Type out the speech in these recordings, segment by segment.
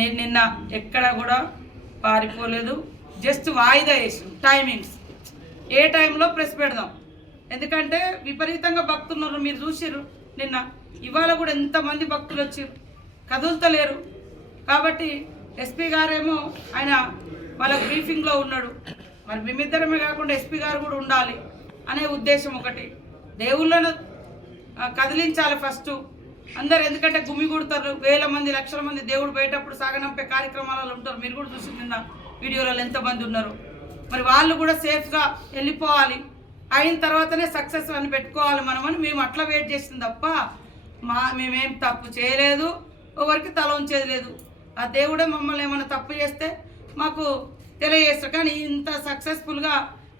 నేను నిన్న ఎక్కడ కూడా పారిపోలేదు, జస్ట్ వాయిదా వేసాం టైమింగ్స్, ఏ టైంలో ప్రెస్ పెడదాం. ఎందుకంటే విపరీతంగా భక్తులు మీరు చూసారు నిన్న, ఇవాళ కూడా ఎంతమంది భక్తులు వచ్చారు, కదులుతలేరు. కాబట్టి ఎస్పీ గారేమో ఆయన వాళ్ళ బ్రీఫింగ్లో ఉన్నాడు, మరి మేమిద్దరమే కాకుండా ఎస్పీ గారు కూడా ఉండాలి అనే ఉద్దేశం ఒకటి. దేవుళ్ళను కదిలించాలి ఫస్ట్ అందరు, ఎందుకంటే గుమి కొడతారు, వేల మంది లక్షల మంది దేవుడు పోయేటప్పుడు సాగనంపే కార్యక్రమాలలో ఉంటారు. మీరు కూడా చూసి నిన్న వీడియోలలో ఎంతమంది ఉన్నారు. మరి వాళ్ళు కూడా సేఫ్గా వెళ్ళిపోవాలి, అయిన తర్వాతనే సక్సెస్ అని పెట్టుకోవాలి మనమని మేము అట్లా వెయిట్ చేస్తుంది తప్ప మేమేం తప్పు చేయలేదు, ఎవరికి తల ఉంచేది లేదు. ఆ దేవుడే మమ్మల్ని ఏమైనా తప్పు చేస్తే మాకు తెలియజేస్తారు. కానీ ఇంత సక్సెస్ఫుల్గా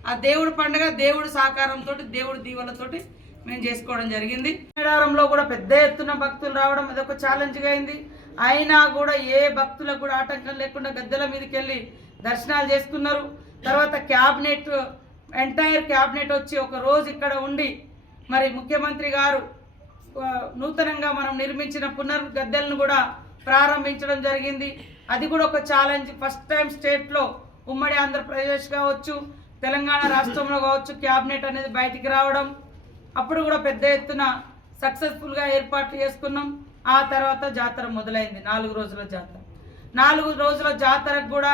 ఆ దేవుడి పండుగ దేవుడి సహకారంతో దేవుడి దీవెనతోటి మేము చేసుకోవడం జరిగింది. మేడారంలో కూడా పెద్ద ఎత్తున భక్తులు రావడం అదొక ఛాలెంజ్గా అయింది. అయినా కూడా ఏ భక్తులకు కూడా ఆటంకం లేకుండా గద్దెల మీదకి వెళ్ళి దర్శనాలు చేసుకున్నారు. తర్వాత క్యాబినెట్ ఎంటైర్ క్యాబినెట్ వచ్చి ఒక రోజు ఇక్కడ ఉండి మరి ముఖ్యమంత్రి గారు నూతనంగా మనం నిర్మించిన పునర్గద్దెలను కూడా ప్రారంభించడం జరిగింది. అది కూడా ఒక ఛాలెంజ్. ఫస్ట్ టైం స్టేట్లో ఉమ్మడి ఆంధ్రప్రదేశ్ కావచ్చు, తెలంగాణ రాష్ట్రంలో కావచ్చు క్యాబినెట్ అనేది బయటికి రావడం, అప్పుడు కూడా పెద్ద ఎత్తున సక్సెస్ఫుల్గా ఏర్పాట్లు చేసుకున్నాం. ఆ తర్వాత జాతర మొదలైంది, 4 రోజుల జాతర. 4 రోజుల జాతరకు కూడా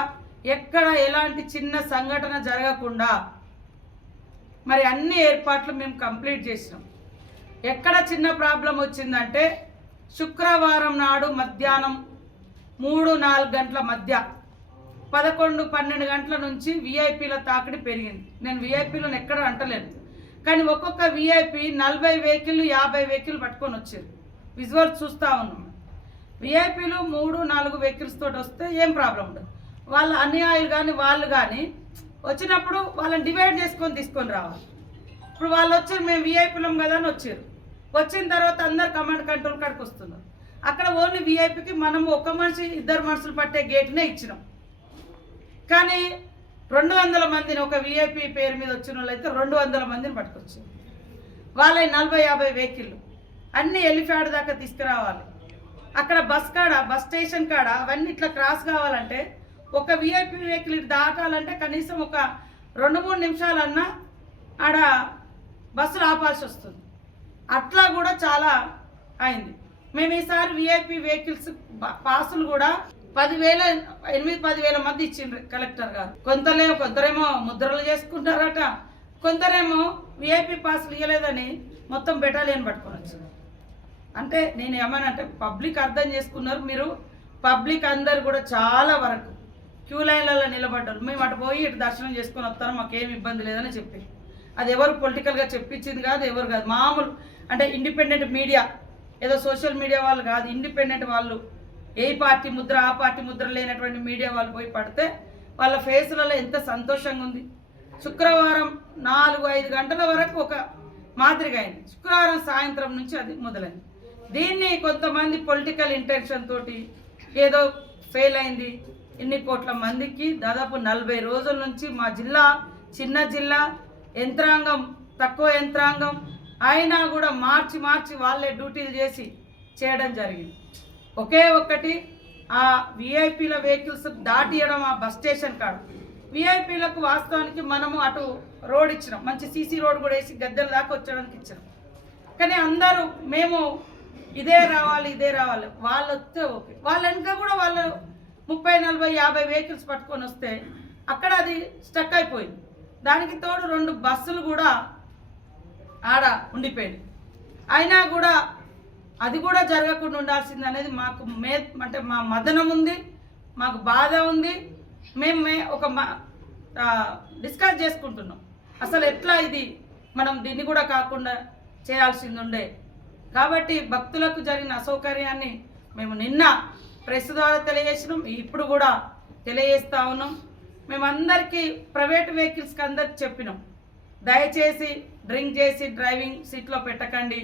ఎక్కడ ఎలాంటి చిన్న సంఘటన జరగకుండా మరి అన్ని ఏర్పాట్లు మేము కంప్లీట్ చేసినాం. ఎక్కడ చిన్న ప్రాబ్లం వచ్చిందంటే శుక్రవారం నాడు మధ్యాహ్నం 3-4 గంటల మధ్య 11-12 గంటల నుంచి విఐపీల తాకిడి పెరిగింది. నేను విఐపీలను ఎక్కడ అంటలేను, కానీ ఒక్కొక్క విఐపీ 40 వెహికల్ 50 వెహికల్ పట్టుకొని వచ్చారు. విజువల్ చూస్తూ ఉన్నాం. విఐపీలు 3-4 వెహికల్స్ తోటి వస్తే ఏం ప్రాబ్లం ఉండదు. వాళ్ళ అన్యాయులు కానీ వాళ్ళు కానీ వచ్చినప్పుడు వాళ్ళని డివైడ్ చేసుకొని తీసుకొని రావాలి. ఇప్పుడు వాళ్ళు వచ్చారు, మేము విఐపీలం కదా అని వచ్చారు. వచ్చిన తర్వాత అందరు కమాండ్ కంట్రోల్ కాడికి వస్తున్నారు. అక్కడ ఓన్లీ విఐపీకి మనము ఒక మనిషి 2 మనుషులు పట్టే గేట్నే ఇచ్చినాం. కానీ 200 మందిని ఒక విఐపీ పేరు మీద వచ్చిన వాళ్ళు అయితే 200 మందిని పట్టుకొచ్చారు. వాళ్ళ 40-50 వెహికల్లు అన్నీ ఎలిఫాడ్ దాకా తీసుకురావాలి. అక్కడ బస్ కాడ, బస్ స్టేషన్ కాడ అవన్నీ ఇట్లా క్రాస్ కావాలంటే ఒక విఐపీ వెహికల్ ఇటు దాటాలంటే కనీసం ఒక 2-3 నిమిషాలన్నా ఆడ బస్సులు ఆపాల్సి వస్తుంది. అట్లా కూడా చాలా అయింది. మేము ఈసారి విఐపీ వెహికల్స్ పాసులు కూడా 8-10,000 మంది ఇచ్చిండ్రు కలెక్టర్ గారు. కొందరేమో ముద్రలు చేసుకుంటారట, కొందరేమో విఐపీ పాసులు ఇవ్వలేదని మొత్తం బెటాలియన్ పట్టుకొని వచ్చింది. అంటే నేను ఏమనంటే పబ్లిక్ అర్థం చేసుకున్నారు. మీరు పబ్లిక్ అందరు కూడా చాలా వరకు క్యూ లైన్లలో నిలబడ్డారు. మేము అటు పోయి ఇటు దర్శనం చేసుకొని వస్తాను, మాకేం ఇబ్బంది లేదని చెప్పి, అది ఎవరు పొలిటికల్గా చెప్పించింది కాదు, ఎవరు కాదు, మామూలు అంటే ఇండిపెండెంట్ మీడియా, ఏదో సోషల్ మీడియా వాళ్ళు కాదు, ఇండిపెండెంట్ వాళ్ళు, ఏ పార్టీ ముద్ర ఆ పార్టీ ముద్ర లేనటువంటి మీడియా వాళ్ళు పోయి పడితే వాళ్ళ ఫేసులలో ఎంత సంతోషంగా ఉంది. శుక్రవారం 4-5 గంటల వరకు ఒక మాదిరిగా అయింది. శుక్రవారం సాయంత్రం నుంచి అది మొదలైంది. దీన్ని కొంతమంది పొలిటికల్ ఇంటెన్షన్ తోటి ఏదో ఫెయిల్ అయింది. ఇన్ని కోట్ల మందికి దాదాపు 40 రోజుల నుంచి మా జిల్లా చిన్న జిల్లా, యంత్రాంగం తక్కువ యంత్రాంగం అయినా కూడా మార్చి వాళ్ళే డ్యూటీలు చేసి చేయడం జరిగింది. ఒకే ఒక్కటి ఆ విఐపీల వెహికల్స్ దాటియడం ఆ బస్ స్టేషన్ కాడ. విఐపీలకు వాస్తవానికి మనము అటు రోడ్ ఇచ్చినాం, మంచి సీసీ రోడ్ కూడా వేసి గద్దెల దాకా వచ్చడానికి ఇచ్చినాం. కానీ అందరూ మేము ఇదే రావాలి వాళ్ళు వస్తే ఓకే. వాళ్ళ వెనుక కూడా వాళ్ళు 30-40-50 వెహికల్స్ పట్టుకొని వస్తే అక్కడ అది స్టక్ అయిపోయింది. దానికి తోడు 2 బస్సులు కూడా ఆడ ఉండిపోయింది. అయినా కూడా అది కూడా జరగకుండా ఉండాల్సింది అనేది మాకు అంటే మా మదనం ఉంది, మాకు బాధ ఉంది. మేము ఒక డిస్కస్ చేసుకుంటున్నాం అసలు ఎట్లా ఇది మనం దీన్ని కూడా కాకుండా చేయాల్సింది ఉండే. కాబట్టి భక్తులకు జరిగిన అసౌకర్యాన్ని మేము నిన్న ప్రెస్ ద్వారా తెలియజేసినాం, ఇప్పుడు కూడా తెలియజేస్తూ ఉన్నాం. మేమందరికీ ప్రైవేట్ వెహికల్స్కి అందరికి చెప్పినాం, దయచేసి డ్రింక్ చేసి డ్రైవింగ్ సీట్లో పెట్టకండి,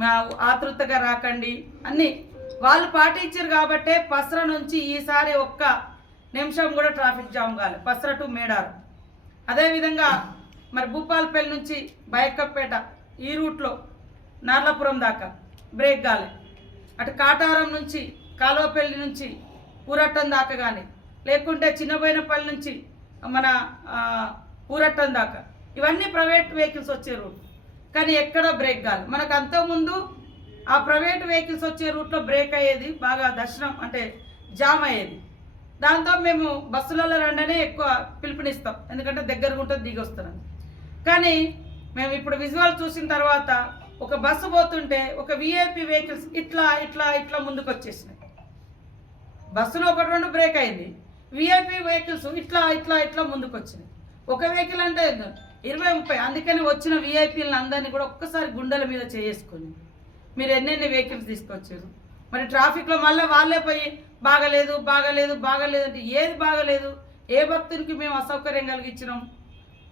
మా ఆతృతగా రాకండి అన్నీ వాళ్ళు పాటించారు. కాబట్టే పసర నుంచి ఈసారి ఒక్క నిమిషం కూడా ట్రాఫిక్ జామ్ కాలేదు, పసర టు మేడారం. అదేవిధంగా మరి భూపాలపల్లి నుంచి బయక్కపేట ఈ రూట్లో నార్లాపురం దాకా బ్రేక్ కాలే. అటు కాటారం నుంచి కాలువపల్లి నుంచి పూరట్టం దాకా కానీ లేకుంటే చిన్నబోయినపల్లి నుంచి మన పూరట్టం దాకా ఇవన్నీ ప్రైవేట్ వెహికల్స్ వచ్చే రూట్. కానీ ఎక్కడ బ్రేక్ కాదు. మనకు అంతకుముందు ఆ ప్రైవేట్ వెహికల్స్ వచ్చే రూట్లో బ్రేక్ అయ్యేది, బాగా దర్శనం అంటే జామ్ అయ్యేది. దాంతో మేము బస్సులలో రండనే ఎక్కువ పిలుపునిస్తాం, ఎందుకంటే దగ్గరగా ఉంటుంది దిగి వస్తున్నాం. కానీ మేము ఇప్పుడు విజువల్ చూసిన తర్వాత ఒక బస్సు పోతుంటే ఒక విఐపి వెహికల్స్ ఇట్లా ఇట్లా ఇట్లా ముందుకు వచ్చేసినాయి. బస్సులో ఒకటి రెండు బ్రేక్ అయింది, విఐపి వెహికల్స్ ఇట్లా ఇట్లా ఇట్లా ముందుకు వచ్చినాయి. ఒక వెహికల్ అంటే 20-30. అందుకని వచ్చిన విఐపీలను అందరినీ కూడా ఒక్కసారి గుండెల మీద చేసుకొని మీరు ఎన్నెన్ని వెహికల్స్ తీసుకొచ్చారు. మరి ట్రాఫిక్లో మళ్ళీ వాళ్ళే పోయి బాగలేదు బాగలేదు బాగలేదు అంటే ఏది బాగలేదు? ఏ భక్తునికి మేము అసౌకర్యం కలిగించినాం?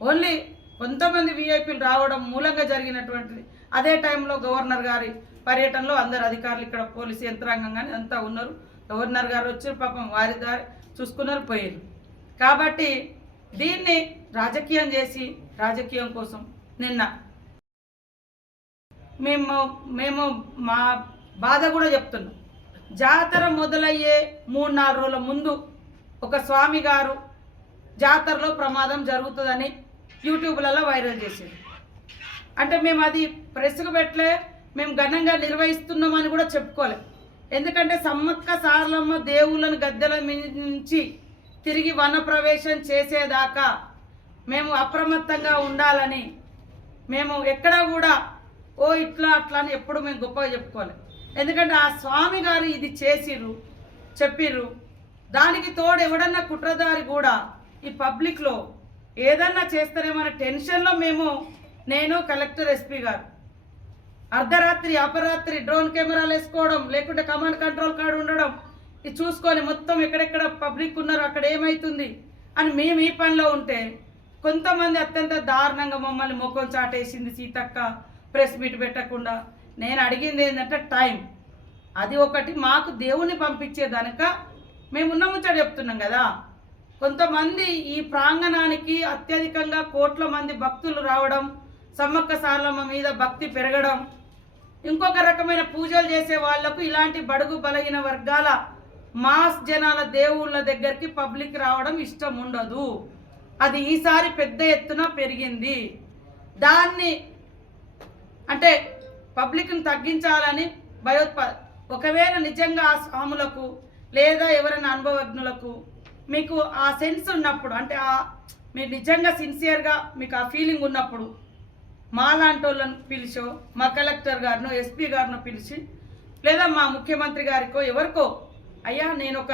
ఓన్లీ కొంతమంది విఐపీలు రావడం మూలంగా జరిగినటువంటిది. అదే టైంలో గవర్నర్ గారి పర్యటనలో అందరు అధికారులు ఇక్కడ పోలీసు యంత్రాంగం కానీ అంతా ఉన్నారు. గవర్నర్ గారు వచ్చి పాపం వారి దారి చూసుకున్నారు, పోయారు. కాబట్టి దీన్ని రాజకీయం చేసి రాజకీయం కోసం నిన్న మేము మా బాధ కూడా చెప్తున్నాం. జాతర మొదలయ్యే 3-4 రోజుల ముందు ఒక స్వామి గారు జాతరలో ప్రమాదం జరుగుతుందని యూట్యూబ్లలో వైరల్ చేసేది. అంటే మేము అది ప్రెస్కు పెట్టలే, మేము ఘనంగా నిర్వహిస్తున్నామని కూడా చెప్పుకోలే. ఎందుకంటే సమ్మక్క సారలమ్మ దేవుళ్ళను గద్దెల నుంచి తిరిగి వన ప్రవేశం చేసేదాకా మేము అప్రమత్తంగా ఉండాలని మేము ఎక్కడా కూడా ఓ ఇట్లా అట్లా అని ఎప్పుడు మేము గొప్పగా చెప్పుకోవాలి. ఎందుకంటే ఆ స్వామి గారు ఇది చేసిర్రు చెప్పిర్రు. దానికి తోడు ఎవడన్నా కుట్రదారి కూడా ఈ పబ్లిక్లో ఏదన్నా చేస్తారేమన్న టెన్షన్లో నేను కలెక్టర్ ఎస్పీ గారు అర్ధరాత్రి అపరాత్రి డ్రోన్ కెమెరాలు వేసుకోవడం, లేకుంటే కమాండ్ కంట్రోల్ కార్డు ఉండడం, ఇది చూసుకొని మొత్తం ఎక్కడెక్కడ పబ్లిక్ ఉన్నారు అక్కడ ఏమవుతుంది అని మేము ఈ పనిలో ఉంటే కొంతమంది అత్యంత దారుణంగా మమ్మల్ని ముఖం చాటేసింది సీతక్క ప్రెస్ మీట్ పెట్టకుండా. నేను అడిగింది ఏంటంటే టైం, అది ఒకటి మాకు దేవుని పంపించేదానిక మేము ఉన్న ముచ్చట చెప్తున్నాం కదా. కొంతమంది ఈ ప్రాంగణానికి అత్యధికంగా కోట్ల మంది భక్తులు రావడం, సమ్మక్క సారలమ్మ మీద భక్తి పెరగడం, ఇంకొక రకమైన పూజలు చేసే వాళ్లకు ఇలాంటి బడుగు బలహీన వర్గాల మాస్ జనాల దేవుళ్ళ దగ్గరికి పబ్లిక్ రావడం ఇష్టం ఉండదు. అది ఈసారి పెద్ద ఎత్తున పెరిగింది. దాన్ని అంటే పబ్లిక్ని తగ్గించాలని ఒకవేళ నిజంగా ఆ స్వాములకు లేదా ఎవరైనా అనుభవజ్ఞులకు మీకు ఆ సెన్స్ ఉన్నప్పుడు, అంటే మీరు నిజంగా సిన్సియర్గా మీకు ఆ ఫీలింగ్ ఉన్నప్పుడు మా లాంటి వాళ్ళను పిలిచో, మా కలెక్టర్ గారినో ఎస్పీ గారినో పిలిచి, లేదా మా ముఖ్యమంత్రి గారికో ఎవరికో, అయ్యా నేను ఒక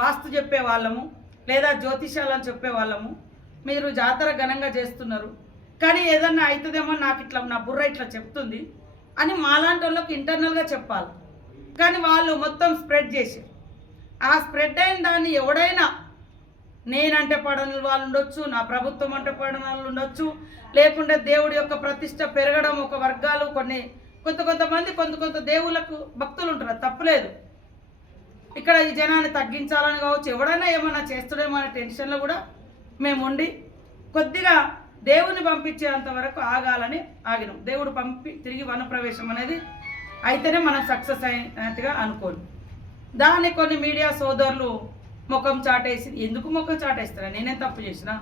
వాస్తు చెప్పే వాళ్ళము లేదా జ్యోతిషాలని చెప్పే వాళ్ళము, మీరు జాతర ఘనంగా చేస్తున్నారు కానీ ఏదన్నా అవుతుందేమో నాకు ఇట్లా నా బుర్ర ఇట్లా చెప్తుంది అని మాలాంటి వాళ్ళకి ఇంటర్నల్గా చెప్పాలి. కానీ వాళ్ళు మొత్తం స్ప్రెడ్ చేశారు. ఆ స్ప్రెడ్ అయిన దాన్ని ఎవడైనా నేనంటే పడని వాళ్ళు ఉండొచ్చు, నా ప్రభుత్వం అంటే పడని వాళ్ళు ఉండొచ్చు, లేకుంటే దేవుడి యొక్క ప్రతిష్ట పెరగడం ఒక వర్గాలు కొంతమంది కొంత దేవుళ్ళకు భక్తులు ఉంటారు, తప్పులేదు. ఇక్కడ ఈ జనాన్ని తగ్గించాలని కావచ్చు, ఎవడైనా ఏమన్నా చేస్తాడేమో అనే టెన్షన్లో కూడా మేము ఉండి కొద్దిగా దేవుని పంపించేంత వరకు ఆగాలని ఆగినాం. దేవుడు తిరిగి వనప్రవేశం అనేది అయితేనే మనం సక్సెస్ అయినట్టుగా అనుకోండి. దాన్ని కొన్ని మీడియా సోదరులు ముఖం చాటేసి, ఎందుకు ముఖం చాటేస్తారా? నేనేం తప్పు చేసినా?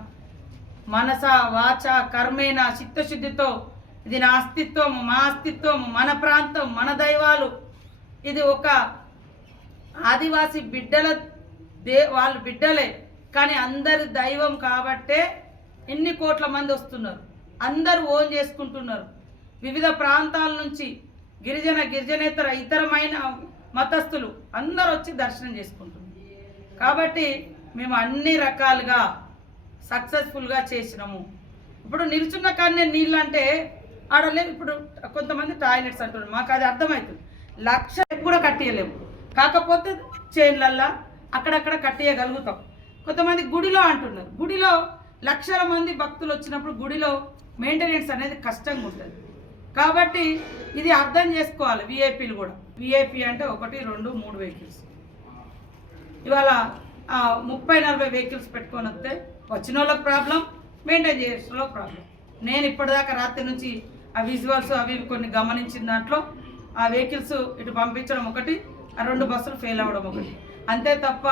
మనస వాచ కర్మేణ చిత్తశుద్ధితో ఇది నా అస్తిత్వం, మా అస్తిత్వం, మన ప్రాంతం, మన దైవాలు, ఇది ఒక ఆదివాసి బిడ్డల వాళ్ళు బిడ్డలే, కానీ అందరి దైవం కాబట్టే ఇన్ని కోట్ల మంది వస్తున్నారు, అందరూ ఓన్ చేసుకుంటున్నారు. వివిధ ప్రాంతాల నుంచి గిరిజనేతర ఇతరమైన మతస్థులు అందరూ వచ్చి దర్శనం చేసుకుంటున్నారు. కాబట్టి మేము అన్ని రకాలుగా సక్సెస్ఫుల్గా చేసినాము. ఇప్పుడు నిల్చున్న కానీ నీళ్ళు అంటే ఆడలేదు. ఇప్పుడు కొంతమంది టాయిలెట్స్ అంటున్నారు, మాకు అది అర్థమవుతుంది. లక్ష కూడా కట్టియలేము, కాకపోతే చైన్లల్లా అక్కడక్కడ కట్టియగలుగుతాం. కొంతమంది గుడిలో అంటున్నారు, గుడిలో లక్షల మంది భక్తులు వచ్చినప్పుడు గుడిలో మెయింటెనెన్స్ అనేది కష్టంగా ఉంటుంది. కాబట్టి ఇది అర్థం చేసుకోవాలి విఐపీలు కూడా. విఐపీ అంటే 1, 2, 3 వెహికల్స్, ఇవాళ 30-40 వెహికల్స్ పెట్టుకొని వస్తే వచ్చిన వాళ్ళకి ప్రాబ్లం, మెయింటైన్ చేసిన వాళ్ళకి ప్రాబ్లం. నేను ఇప్పటిదాకా రాత్రి నుంచి ఆ విజువల్స్ అవి కొన్ని గమనించిన దాంట్లో ఆ వెహికల్స్ ఇటు పంపించడం ఒకటి, ఆ 2 బస్సులు ఫెయిల్ అవ్వడం ఒకటి. అంతే తప్ప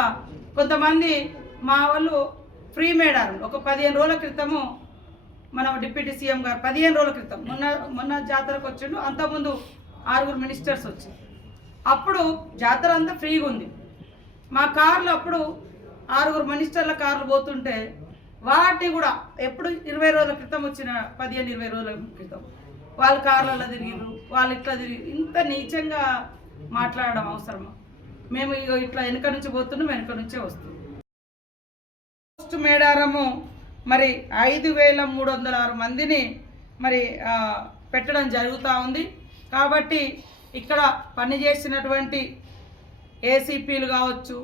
కొంతమంది మా వాళ్ళు ఫ్రీ మేడారం ఒక 15 రోజుల క్రితము మన డిప్యూటీ సీఎం గారు 15 రోజుల క్రితం మొన్న జాతరకు వచ్చిండు. అంతకుముందు 6 మినిస్టర్స్ వచ్చి అప్పుడు జాతర అంతా ఫ్రీగా ఉంది. మా కార్లు అప్పుడు 6 మినిస్టర్ల కార్లు పోతుంటే వాటిని కూడా ఎప్పుడు 20 రోజుల క్రితం వచ్చిన 15-20 రోజుల క్రితం వాళ్ళ కార్లలో తిరిగిరు, వాళ్ళు ఇట్లా తిరిగి ఇంత నీచంగా మాట్లాడడం అవసరమా? మేము ఇట్లా వెనుక నుంచి పోతున్నాం, వెనుక నుంచే వస్తున్నాం. పోస్ట్ మేడారము మరి 5306 మందిని మరి పెట్టడం జరుగుతూ ఉంది. కాబట్టి ఇక్కడ పనిచేసినటువంటి ఏసీపీలు కావచ్చు,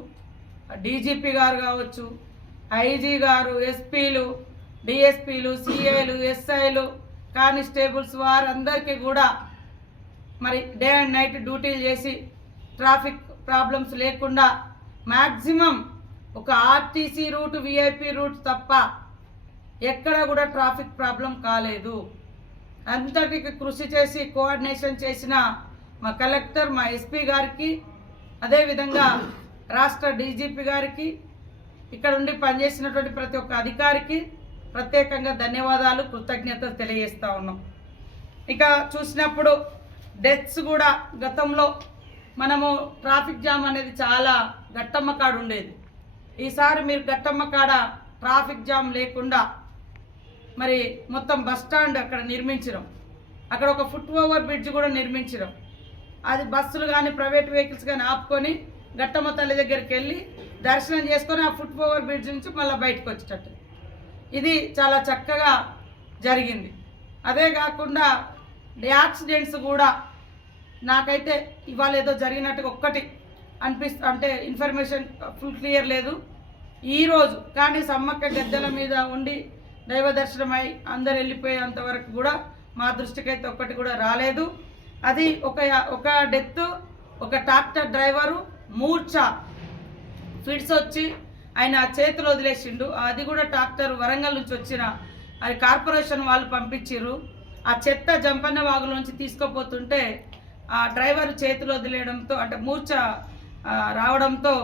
డీజీపీ గారు కావచ్చు, ఐజీ గారు, ఎస్పీలు, డిఎస్పీలు, సిఐలు, ఎస్ఐలు, కానిస్టేబుల్స్ వారందరికీ కూడా మరి డే అండ్ నైట్ డ్యూటీలు చేసి ట్రాఫిక్ ప్రాబ్లమ్స్ లేకుండా మ్యాక్సిమం ఒక ఆర్టీసీ రూట్, విఐపి రూట్ తప్ప ఎక్కడ కూడా ట్రాఫిక్ ప్రాబ్లం కాలేదు. అంతటికి కృషి చేసి కోఆర్డినేషన్ చేసిన మా కలెక్టర్, మా ఎస్పీ గారికి, అదేవిధంగా రాష్ట్ర డీజీపీ గారికి, ఇక్కడ ఉండి పనిచేసినటువంటి ప్రతి ఒక్క అధికారికి ప్రత్యేకంగా ధన్యవాదాలు, కృతజ్ఞతలు తెలియజేస్తూ ఉన్నాం. ఇక చూసినప్పుడు డెత్స్ కూడా గతంలో మనము ట్రాఫిక్ జామ్ అనేది చాలా గట్టమ్మ కాడ ఉండేది. ఈసారి మీరు గట్టమ్మ కాడ ట్రాఫిక్ జామ్ లేకుండా మరి మొత్తం బస్ స్టాండ్ అక్కడ నిర్మించడం, అక్కడ ఒక ఫుట్ ఓవర్ బ్రిడ్జ్ కూడా నిర్మించడం, అది బస్సులు కానీ ప్రైవేట్ వెహికల్స్ కానీ ఆపుకొని గట్టమ్మ తల్లి దగ్గరికి వెళ్ళి దర్శనం చేసుకొని ఆ ఫుట్ ఓవర్ బ్రిడ్జ్ నుంచి మళ్ళీ బయటకు వచ్చేటట్టు ఇది చాలా చక్కగా జరిగింది. అదే కాకుండా యాక్సిడెంట్స్ కూడా నాకైతే ఇవాళ ఏదో జరిగినట్టుగా ఒక్కటి అంటే ఇన్ఫర్మేషన్ ఫుల్ క్లియర్ లేదు ఈరోజు. కానీ సమ్మక్క గద్దెల మీద ఉండి దైవ దర్శనమై అందరు వెళ్ళిపోయేంత వరకు కూడా మా దృష్టికి అయితే ఒక్కటి కూడా రాలేదు. అది ఒక డెత్, ఒక ట్రాక్టర్ డ్రైవరు మూర్ఛ ఫిట్స్ వచ్చి ఆయన చేతులు వదిలేసిండు. అది కూడా ట్రాక్టర్ వరంగల్ నుంచి వచ్చిన అది కార్పొరేషన్ వాళ్ళు పంపించారు. ఆ చెత్త జంపన్న వాగులోంచి తీసుకుపోతుంటే ఆ డ్రైవర్ చేతులు వదిలేయడంతో అంటే మూర్ఛ రావడంతో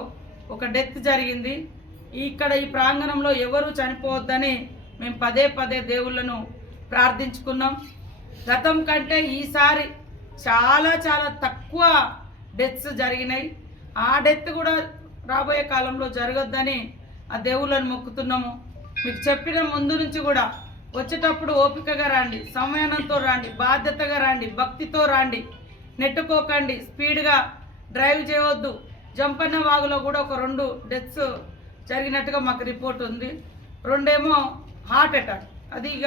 ఒక డెత్ జరిగింది. ఇక్కడ ఈ ప్రాంగణంలో ఎవరు చనిపోవద్దని మేము పదే పదే దేవుళ్ళను ప్రార్థించుకున్నాం. గతం కంటే ఈసారి చాలా చాలా తక్కువ డెత్స్ జరిగినాయి. ఆ డెత్ కూడా రాబోయే కాలంలో జరగొద్దని ఆ దేవుళ్ళను మొక్కుతున్నాము. మీకు చెప్పిన ముందు నుంచి కూడా వచ్చేటప్పుడు ఓపికగా రండి, సంయమనంతో రండి, బాధ్యతగా రండి, భక్తితో రండి, నెట్టుకోకండి, స్పీడ్గా డ్రైవ్ చేయవద్దు. జంపన్న వాగులో కూడా ఒక 2 డెత్స్ జరిగినట్టుగా మాకు రిపోర్ట్ ఉంది. 2 ఏమో హార్ట్ అటాక్, అది ఇక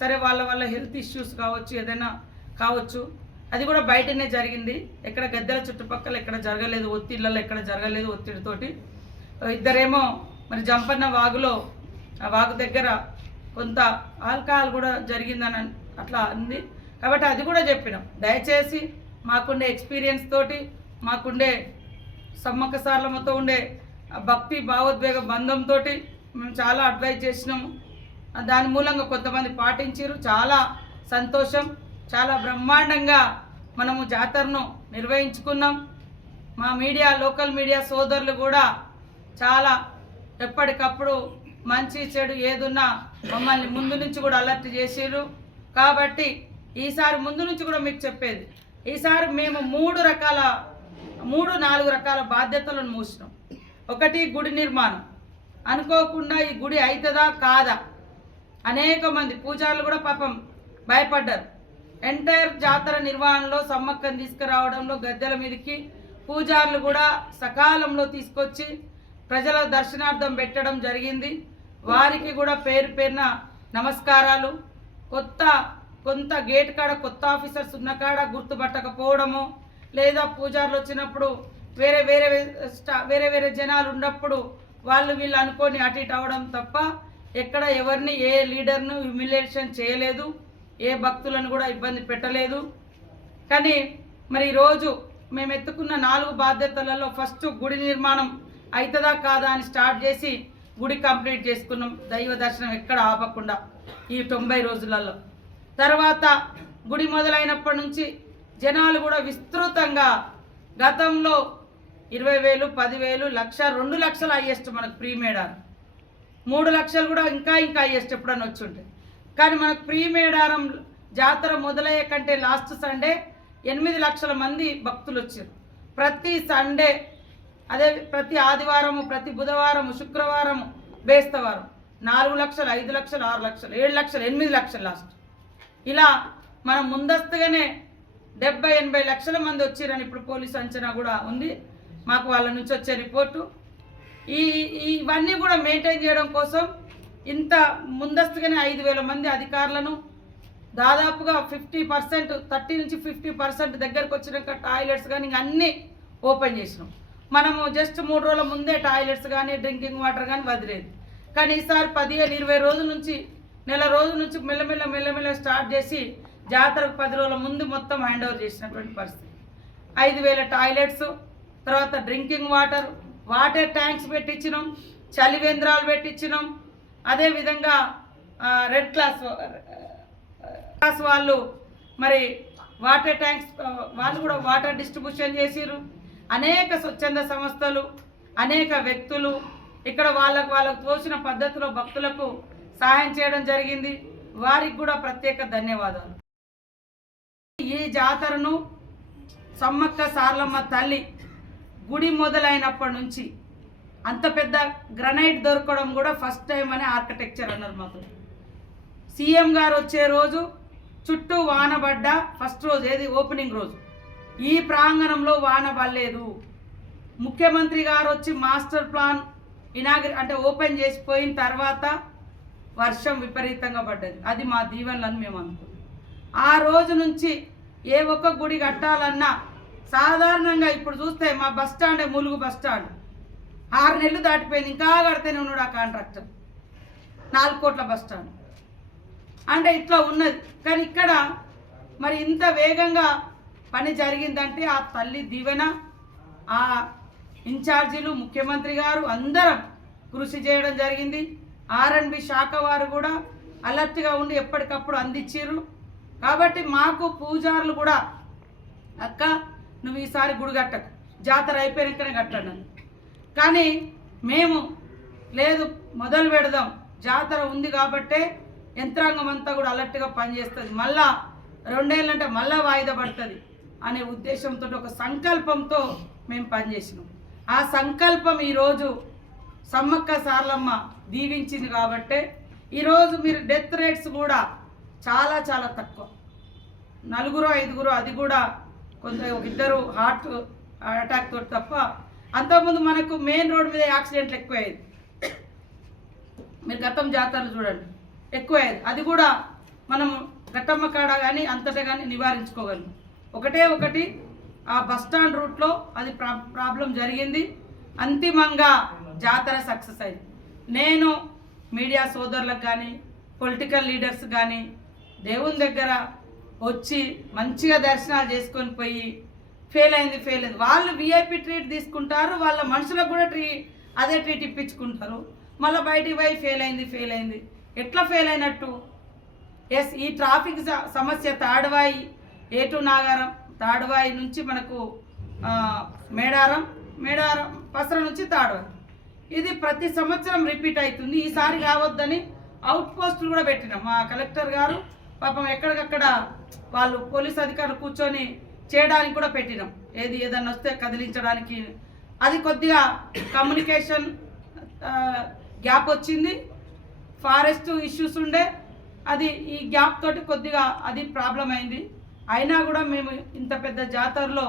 సరే వాళ్ళ హెల్త్ ఇష్యూస్ కావచ్చు, ఏదైనా కావచ్చు. అది కూడా బయటనే జరిగింది, ఎక్కడ గద్దెల చుట్టుపక్కల ఎక్కడ జరగలేదు, ఒత్తిళ్ళలో ఎక్కడ జరగలేదు ఒత్తిడితోటి. 2 మరి జంపన్న వాగులో ఆ వాగు దగ్గర కొంత ఆల్కహాల్ కూడా జరిగిందని అట్లా అంది. కాబట్టి అది కూడా చెప్పినాం. దయచేసి మాకుండే ఎక్స్పీరియన్స్ తోటి, మాకుండే సమ్మక్క సార్లమ్మతో ఉండే భక్తి భావోద్వేగ బంధంతో మేము చాలా అడ్వైజ్ చేసినాము. దాని మూలంగా కొంతమంది పాటించారు. చాలా సంతోషం. చాలా బ్రహ్మాండంగా మనము జాతరను నిర్వహించుకున్నాం. మా మీడియా, లోకల్ మీడియా సోదరులు కూడా చాలా ఎప్పటికప్పుడు మంచి చెడు ఏదున్నా మమ్మల్ని ముందు నుంచి కూడా అలర్ట్ చేసారు. కాబట్టి ఈసారి ముందు నుంచి కూడా మీకు చెప్పేది, ఈసారి మేము 3-4 రకాల బాధ్యతలను మోసినాం. ఒకటి గుడి నిర్మాణం. అనుకోకుండా ఈ గుడి అవుతుందా కాదా, అనేక మంది పూజారులు కూడా పాపం భయపడ్డారు. ఎంటైర్ జాతర నిర్వహణలో సమ్మక్కని తీసుకురావడంలో గద్దెల మీదకి పూజారులు కూడా సకాలంలో తీసుకొచ్చి ప్రజల దర్శనార్థం పెట్టడం జరిగింది. వారికి కూడా పేరున నమస్కారాలు. కొంత గేట్ కాడ కొత్త ఆఫీసర్స్ ఉన్న కాడ గుర్తుపట్టకపోవడము, లేదా పూజారులు వచ్చినప్పుడు వేరే జనాలు ఉన్నప్పుడు వీళ్ళు అనుకొని అటు ఇటు అవ్వడం తప్ప ఎక్కడ ఎవరిని ఏ లీడర్ను హ్యూమిలేషన్ చేయలేదు, ఏ భక్తులను కూడా ఇబ్బంది పెట్టలేదు. కానీ మరి ఈరోజు మేము ఎత్తుకున్న 4 బాధ్యతలలో ఫస్ట్ గుడి నిర్మాణం అవుతుందా కాదా అని స్టార్ట్ చేసి గుడి కంప్లీట్ చేసుకున్నాం, దైవ దర్శనం ఎక్కడ ఆపకుండా ఈ 90 రోజులలో. తర్వాత గుడి మొదలైనప్పటి నుంచి జనాలు కూడా విస్తృతంగా, గతంలో 20,000, 10,000, 1,00,000, 2 లక్షలు హైయెస్ట్ మనకు ప్రీ మేడారం. 3 లక్షలు కూడా ఇంకా హైయెస్ట్ ఎప్పుడన్నా వచ్చి ఉంటాయి. కానీ మనకు ప్రీ మేడారం జాతర మొదలయ్యే కంటే లాస్ట్ సండే 8 లక్షల మంది భక్తులు వచ్చారు. ప్రతి సండే, అదే ప్రతి ఆదివారము, ప్రతి బుధవారము, శుక్రవారము, బేస్తవారం 4 లక్షలు, 5 లక్షలు, 6 లక్షలు, 7 లక్షలు, 8 లక్షలు లాస్ట్. ఇలా మనం ముందస్తుగానే 70-80 లక్షల మంది వచ్చారని ఇప్పుడు పోలీసు అంచనా కూడా ఉంది. మాకు వాళ్ళ నుంచి వచ్చే రిపోర్టు. ఇవన్నీ కూడా మెయింటైన్ చేయడం కోసం ఇంత ముందస్తుగానే 5,000 మంది అధికారులను, దాదాపుగా 50%, 30 నుంచి 50% దగ్గరకు వచ్చినాక టాయిలెట్స్ కానీ ఇంక అన్నీ ఓపెన్ చేసినాం. మనము జస్ట్ 3 రోజుల ముందే టాయిలెట్స్ కానీ డ్రింకింగ్ వాటర్ కానీ వదిలేదు. కానీ ఈసారి 15-20 రోజుల నుంచి, నెల రోజుల నుంచి మెల్లమెల్ల స్టార్ట్ చేసి జాతరకు 10 రోజుల ముందు మొత్తం హ్యాండ్ ఓవర్ చేసినటువంటి పరిస్థితి. 5,000 టాయిలెట్స్, తర్వాత డ్రింకింగ్ వాటర్ ట్యాంక్స్ పెట్టించినాం, చలివేంద్రాలు పెట్టించినాం. అదేవిధంగా రెడ్ క్లాస్ వాళ్ళు మరి వాటర్ ట్యాంక్స్ వాళ్ళు కూడా వాటర్ డిస్ట్రిబ్యూషన్ చేసిరు. అనేక స్వచ్ఛంద సంస్థలు, అనేక వ్యక్తులు ఇక్కడ వాళ్ళకు తోచిన పద్ధతిలో భక్తులకు సహాయం చేయడం జరిగింది. వారికి కూడా ప్రత్యేక ధన్యవాదాలు. ఈ జాతరను సమ్మక్క సారలమ్మ తల్లి గుడి మొదలైనప్పటి నుంచి అంత పెద్ద గ్రనైట్ దొరకడం కూడా ఫస్ట్ టైం అని ఆర్కిటెక్చర్ అన్నారు మాకు. సీఎం గారు వచ్చే రోజు చుట్టూ వాన పడ్డ ఫస్ట్ రోజు, ఏది ఓపెనింగ్ రోజు, ఈ ప్రాంగణంలో వాన పడలేదు. ముఖ్యమంత్రి గారు వచ్చి మాస్టర్ ప్లాన్ అంటే ఓపెన్ చేసిపోయిన తర్వాత వర్షం విపరీతంగా పడ్డది. అది మా దీవెనలని మేము అనుకున్నాం. ఆ రోజు నుంచి ఏ ఒక్క గుడి కట్టాలన్నా సాధారణంగా ఇప్పుడు చూస్తే మా bus stand, Mulugu bus stand 6 నెలలు దాటిపోయింది, ఇంకా కడితేనే ఉన్నాడు ఆ కాంట్రాక్టర్. 4 కోట్ల బస్ స్టాండ్ అంటే ఇట్లా ఉన్నది. కానీ ఇక్కడ మరి ఇంత వేగంగా పని జరిగిందంటే ఆ తల్లి దీవెన, ఆ ఇన్ఛార్జీలు, ముఖ్యమంత్రి గారు అందరం కృషి చేయడం జరిగింది. R&B శాఖ వారు కూడా అలర్ట్గా ఉండి ఎప్పటికప్పుడు అందించారు. కాబట్టి మాకు పూజారులు కూడా, అక్క నువ్వు ఈసారి గుడి కట్టకు, జాతర అయిపోయినాకనే కట్టండి. కానీ మేము లేదు, మొదలు పెడదాం, జాతర ఉంది కాబట్టే యంత్రాంగం అంతా కూడా అలర్ట్గా పనిచేస్తుంది, మళ్ళా 2 ఏళ్ళంటే మళ్ళా వాయిదా పడుతుంది అనే ఉద్దేశంతో, ఒక సంకల్పంతో మేము పనిచేసినాం. ఆ సంకల్పం ఈరోజు సమ్మక్క సారలమ్మ దీవించింది కాబట్టే ఈరోజు మీరు డెత్ రేట్స్ కూడా చాలా చాలా తక్కువ, 4-5, అది కూడా కొంత 2 హార్ట్ అటాక్ తోటి తప్ప. అంతకుముందు మనకు మెయిన్ రోడ్ మీద యాక్సిడెంట్లు ఎక్కువయ్యేది. మీరు గతం జాతరలు చూడండి, ఎక్కువయ్యేది. అది కూడా మనం ఘట్టమ్మ కాడ కానీ అంతటా కానీ నివారించుకోగలం. ఒకటి ఆ బస్టాండ్ రూట్లో అది ప్రాబ్లం జరిగింది. అంతిమంగా జాతర సక్సెస్ అయింది. నేను మీడియా సోదరులకు కానీ, పొలిటికల్ లీడర్స్ కానీ దేవుని దగ్గర వచ్చి మంచిగా దర్శనాలు చేసుకొని పోయి ఫెయిల్ అయింది. వాళ్ళు VIP ట్రీట్ తీసుకుంటారు, వాళ్ళ మనుషులకు కూడా అదే ట్రీట్ ఇప్పించుకుంటారు. మళ్ళీ బయటికి పోయి ఫెయిల్ అయింది. ఎట్లా ఫెయిల్ అయినట్టు? ఎస్, ఈ ట్రాఫిక్ సమస్య తాడువాయి, ఏటు నాగారం, తాడువాయి నుంచి మనకు మేడారం పసర నుంచి తాడువాయి, ఇది ప్రతి సంవత్సరం రిపీట్ అవుతుంది. ఈసారి కావద్దని అవుట్ పోస్టులు కూడా పెట్టినాం. మా కలెక్టర్ గారు పాపం ఎక్కడికక్కడ వాళ్ళు పోలీస్ అధికారులు కూర్చొని చేయడానికి కూడా పెట్టినాం. ఏదన్నా వస్తే కదిలించడానికి. అది కొద్దిగా కమ్యూనికేషన్ గ్యాప్ వచ్చింది, ఫారెస్ట్ ఇష్యూస్ ఉండే, అది ఈ గ్యాప్ తోటి కొద్దిగా అది ప్రాబ్లం అయింది. అయినా కూడా మేము ఇంత పెద్ద జాతరలో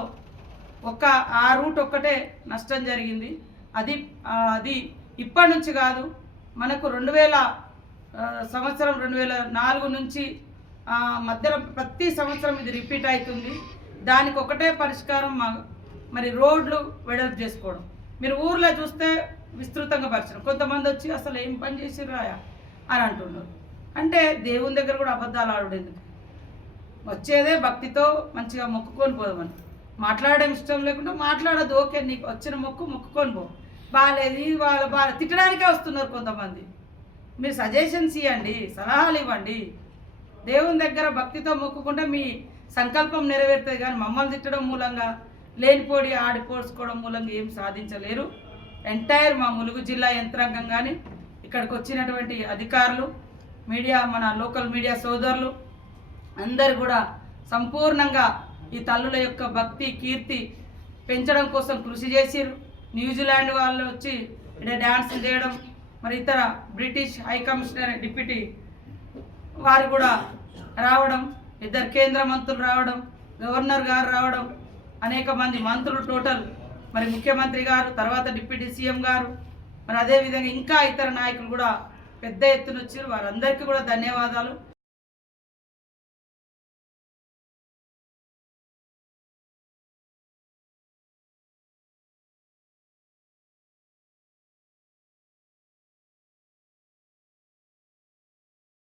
ఆ రూట్ ఒక్కటే నష్టం జరిగింది. అది ఇప్పటి నుంచి కాదు, మనకు 2004 నుంచి మధ్యలో ప్రతి సంవత్సరం ఇది రిపీట్ అవుతుంది. దానికి ఒకటే పరిష్కారం మరి రోడ్లు వెడల్పు చేసుకోవడం. మీరు ఊర్లో చూస్తే విస్తృతంగా పరిచయం, కొంతమంది వచ్చి అసలు ఏం పని చేసిరాయా అని అంటున్నారు. అంటే దేవుని దగ్గర కూడా అబద్ధాలు ఆడేందుకు, వచ్చేదే భక్తితో మంచిగా మొక్కుకొని పోదామని. మాట్లాడడం ఇష్టం లేకుండా మాట్లాడదు, ఓకే నీకు వచ్చిన మొక్కుకొని పో. బాగాలేదు వాళ్ళు తిట్టడానికే వస్తున్నారు కొంతమంది. మీరు సజెషన్స్ ఇవ్వండి, సలహాలు ఇవ్వండి. దేవుని దగ్గర భక్తితో మొక్కుకుంటే మీ సంకల్పం నెరవేరుతుంది. కానీ మమ్మల్ని తిట్టడం మూలంగా లేనిపోడి ఆడిపోడ్చుకోవడం మూలంగా ఏం సాధించలేరు. ఎంటైర్ మా ములుగు జిల్లా యంత్రాంగం కానీ ఇక్కడికి వచ్చినటువంటి అధికారులు, మీడియా, మన లోకల్ మీడియా సోదరులు అందరు కూడా సంపూర్ణంగా ఈ తల్లుల యొక్క భక్తి కీర్తి పెంచడం కోసం కృషి చేసిరు. న్యూజిలాండ్ వాళ్ళు వచ్చి ఇక్కడ డ్యాన్స్ చేయడం, మరి ఇతర బ్రిటిష్ హై కమిషనర్ డిప్యూటీ వారు కూడా రావడం, 2 కేంద్ర మంత్రులు రావడం, గవర్నర్ గారు రావడం, అనేక మంది మంత్రులు టోటల్, మరి ముఖ్యమంత్రి గారు, తర్వాత డిప్యూటీ సీఎం గారు, మరి అదేవిధంగా ఇంకా ఇతర నాయకులు కూడా పెద్ద ఎత్తున వచ్చారు. వారందరికీ కూడా ధన్యవాదాలు.